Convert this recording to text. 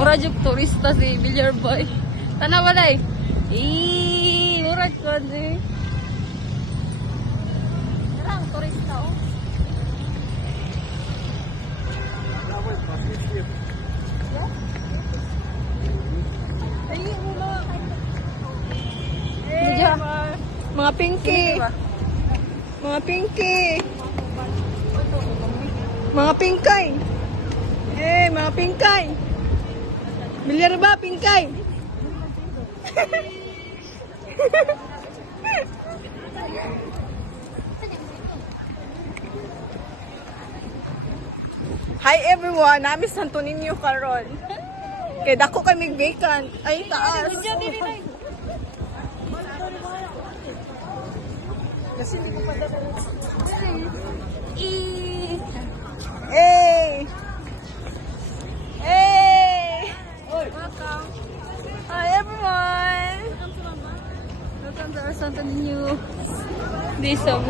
Mura jud turista si Villarboy. Tanaw balay. Mura ko di. Karang turista oh. Mga pinky. Mga pinky. Mga pinkay. Mga pinkay. Bilyar ba, pinkay? Hi everyone, nami Santo Niño karon. Kay dako kami vacant. Ay taas. Kasi hindi ko pa dapat. Welcome. Hi everyone. Welcome to our Santo Niño. This summer.